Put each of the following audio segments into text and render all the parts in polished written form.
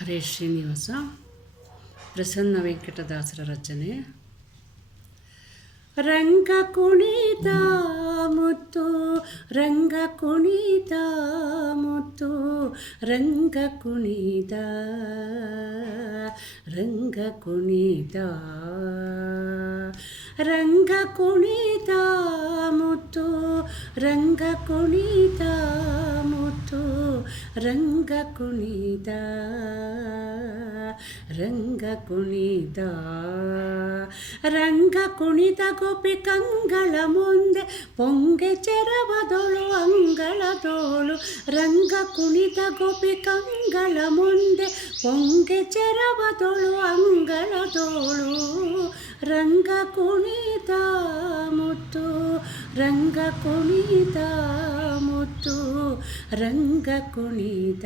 ಹರೇ ಶ್ರೀನಿವಾಸ. ಪ್ರಸನ್ನ ವೆಂಕಟದಾಸರ ರಚನೆ. ರಂಗ ಕುಣಿತ ಮುತ್ತು, ರಂಗ ಕುಣಿತ ಮುತ್ತು, ರಂಗ ಕುಣಿತ, ರಂಗ ಕುಣಿತ, ರಂಗ ಕುಣಿತ ಮುತ್ತು, ರಂಗ ಕುಣಿತ ಮುತ್ತು, ರಂಗ ಕುಣಿತ, ರಂಗ ಕುಣಿತ, ರಂಗ ಕುಣಿತ ಗೋಪಿ ಕಂಗಳ ಮುಂದೆ ಪೊಂಗೆ ಚೆರವದೊಳು ಅಂಗಳದೋಳು. ರಂಗ ಕುಣಿತ ಗೋಪಿ ಕಂಗಳ ಮುಂದೆ ಪೊಂಗೆ ಚೆರವದೊಳು ಅಂಗಳದೋಳು. ರಂಗ ಕುಣಿತ ಮುತ್ತು, ರಂಗ ಕುಣಿತ ಮುತ್ತು, ರಂಗ ಕುಣಿತ,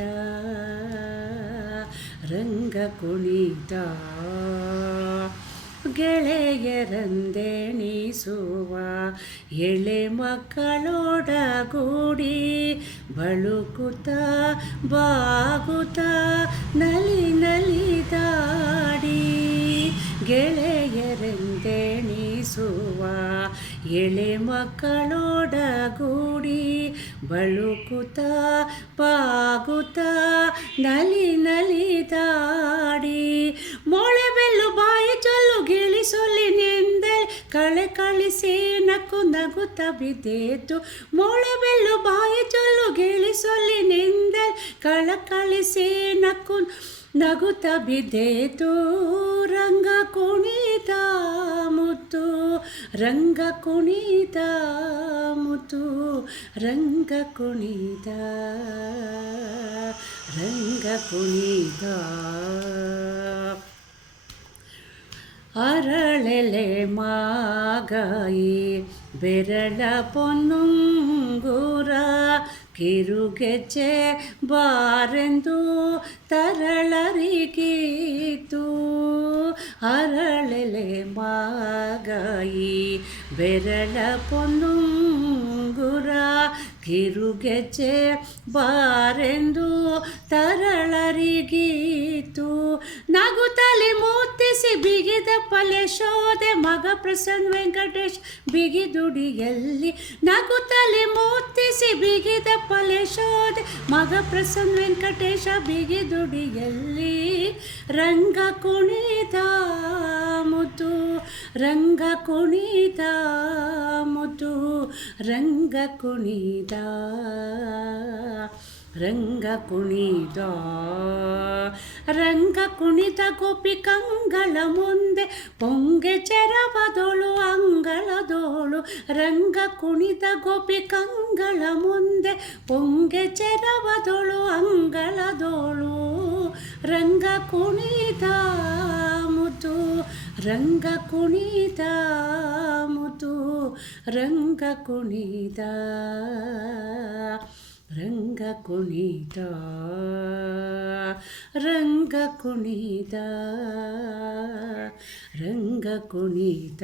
ರಂಗ ಕುಣಿತ. ಗೆಳೆಯರಂದೆಣಿಸುವ ಎಳೆ ಮಕ್ಕಳೊಡಗೂಡಿ ಬಳುಕುತ್ತ ಬಾಗುತ್ತ ನಲಿ ನಲಿದಾಡಿ. ಗೆಳೆಯರೆಂದೆಣಿಸುವ ಎಳೆ ಮಕ್ಕಳೊಡಗೂಡಿ ಬಳುಕುತ್ತ ಬಾಗುತ್ತ ನಲಿ ನಲಿದಾಡಿ. ಮೊಳೆ ಬೆಲ್ಲು ಬಾಯಿ ಚೊಲ್ಲು ಗಿಳಿ ಸೊಲ್ಲಿನಿಂದಲೇ ಕಳೆ ಕಳಿಸಿ ನಕ್ಕು ನಗುತ್ತ ಬಿದ್ದೇತು. ಮೊಳೆ ಬೆಲ್ಲು ಬಾಯಿ ಚೊಲ್ಲು ಗಿಳಿ ಸೊಲ್ಲಿನಿಂದಲೇ ಕಳೆ ಕಳಿಸಿ ನಕ್ಕು ನಗುತ್ತ ಬಿದ್ದೇತು. ರಂಗ ಕುಣಿತ ಮುತ್ತು, ರಂಗ ಕುಣಿತ ಮುತ್ತು, ರಂಗ ಕುಣಿತ, ರಂಗ ಕುಣಿತ. ಅರಳೆಲೆ ಮಾಗಾಯಿ ಬೆರಳ ಪೊನ್ನುಂಗುರ ಕಿರುಗೆಜ್ಜೆ ಬಾರೆಂದು ತರಳರಿಗೀತು. ಅರಳೆಲೆ ಮಾಗಾಯಿ ಬೆರಳ ಪೊನ್ನುಂಗುರ ಕಿರುಗೆಜ್ಜೆ ಬಾರೆಂದು ತರಳರಿಗೀತು. ನಗುತ್ತಲಿ ಮೂತಿಸಿ ಬಿಗಿದ ಪಲೆಶೋದೆ ಮಗ ಪ್ರಸನ್ನ ವೆಂಕಟೇಶ ಬಿಗಿದುಡಿಯಲ್ಲಿ. ನಗುತ್ತಲಿ ಮೂತಿಸಿ ಬಿಗಿದ ಪಲೆಶೋದೆ ಮಗ ಪ್ರಸನ್ನ ವೆಂಕಟೇಶ ಬಿಗಿದುಡಿಯಲ್ಲಿ. ರಂಗ ಕುಣಿತ ಮುತ್ತು, ರಂಗ ಕುಣಿತ ಮುತ್ತು, ರಂಗ ಕುಣಿತ, ರಂಗ ಕುಣಿತ. ರಂಗ ಕುಣಿತ ಗೋಪಿ ಕಂಗಳ ಮುಂದೆ ಪೊಂಗೆ ಚೆರವದೊಳು ಅಂಗಳದೋಳು. ರಂಗ ಕುಣಿತ ಗೋಪಿ ಕಂಗಳ ಮುಂದೆ ಪೊಂಗೆ ಚೆರವದೊಳು ಅಂಗಳದೋಳು. ರಂಗ ಕುಣಿತ ಮುತ್ತು, ರಂಗ ಕುಣಿತ ಮುತ್ತು, ರಂಗ ಕುಣಿತ, ರಂಗ ಕುಣಿತ, ರಂಗ ಕುಣಿತ, ರಂಗ ಕುಣಿತ.